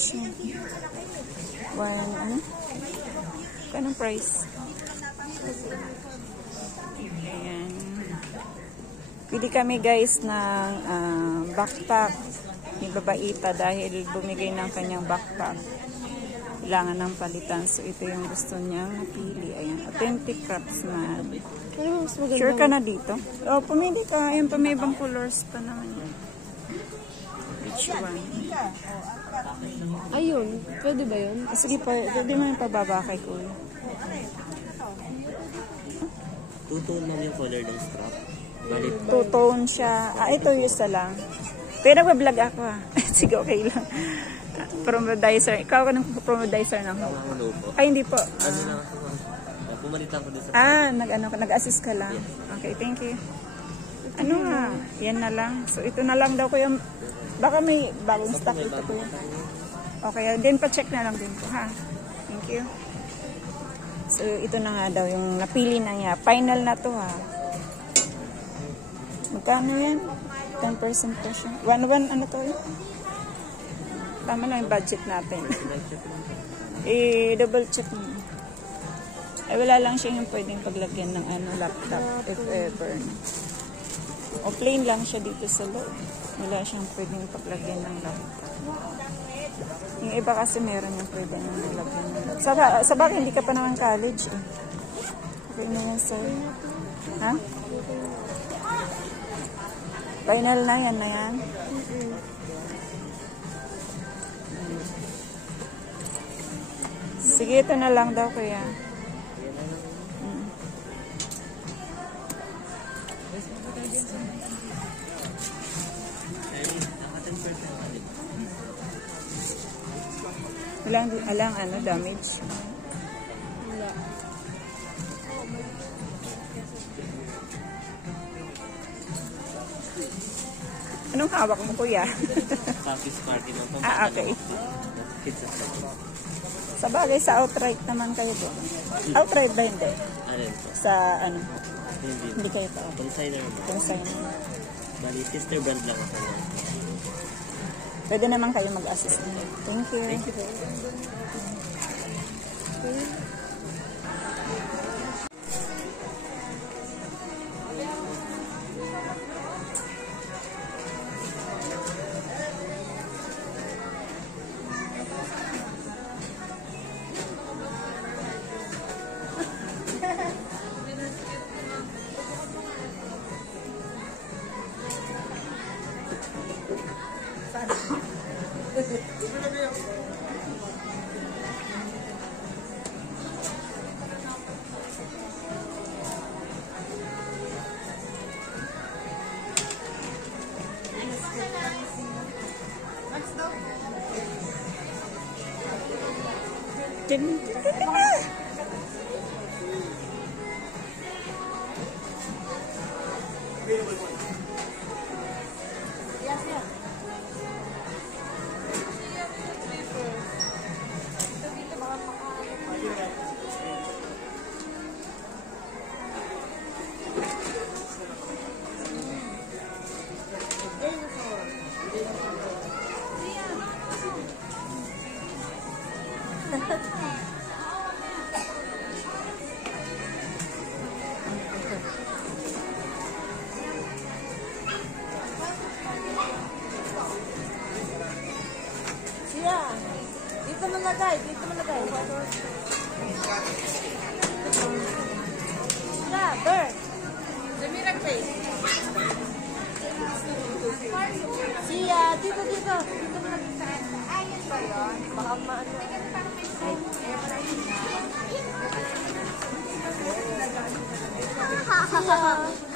much yun. Ano? Anong price? Ayan. Pili kami guys ng backpack ni Babaita dahil bumigay ng kanyang backpack. Kailangan ng palitan. So, ito yung gusto niyang napili. Ayan. Authentic Craftsman. Sure ka na dito? Oh, pumili ka. Ayan pa, may ibang colors pa naman yan. Which one? Ayun. Pwede ba yun? Sige pa. Pwede mo yung pababa kay Kuya. Two-tone lang yung color ng strap. Two-tone siya. Ito isa lang. Pero nag-vlog ako Sige, okay lang. Promodizer. Ikaw ka ng promodizer ng Ay, hindi po. Ano lang ako? Pumalit lang ko din sa... Nag-assist ka lang. Okay, thank you. Ano nga? Yan na lang. So, ito na lang daw ko yung... Baka may bagong stock ito po. Okay, then pa-check na lang din po, ha? Thank you. So, ito na nga daw yung napili na niya. Final na to, ha? Magkano yan? 10% po siya. 1 ano to yun? Tama lang yung budget natin. Double check mo. Ay, wala lang siya yung pwedeng paglagyan ng laptop, if ever. O plain lang siya dito sa loob. Wala siyang pwedeng paglagyan ng laptop. Yung iba kasi meron yung pwedeng paglagyan ng laptop. Sa bagay, hindi ka pa naman college eh. Okay na yan, sir. Ha? Final na yan na yan. Sige, ito na lang daw kuya. Alang damage. Anong hawak mo kuya? Office party lang. Okay. Sa bagay, sa outright naman kayo doon. Outright ba hindi? Sa ano? Hindi kayo pa. Consigner mo. Consigner. Bali, sister brand lang ako. Pwede naman kayo mag-assist. Thank you. Thank you. Dito mo lagay. Bird. Samira face. Siya, dito. Dito mo lagay sa akin. Ayun ba yun? Baka maano. Siya.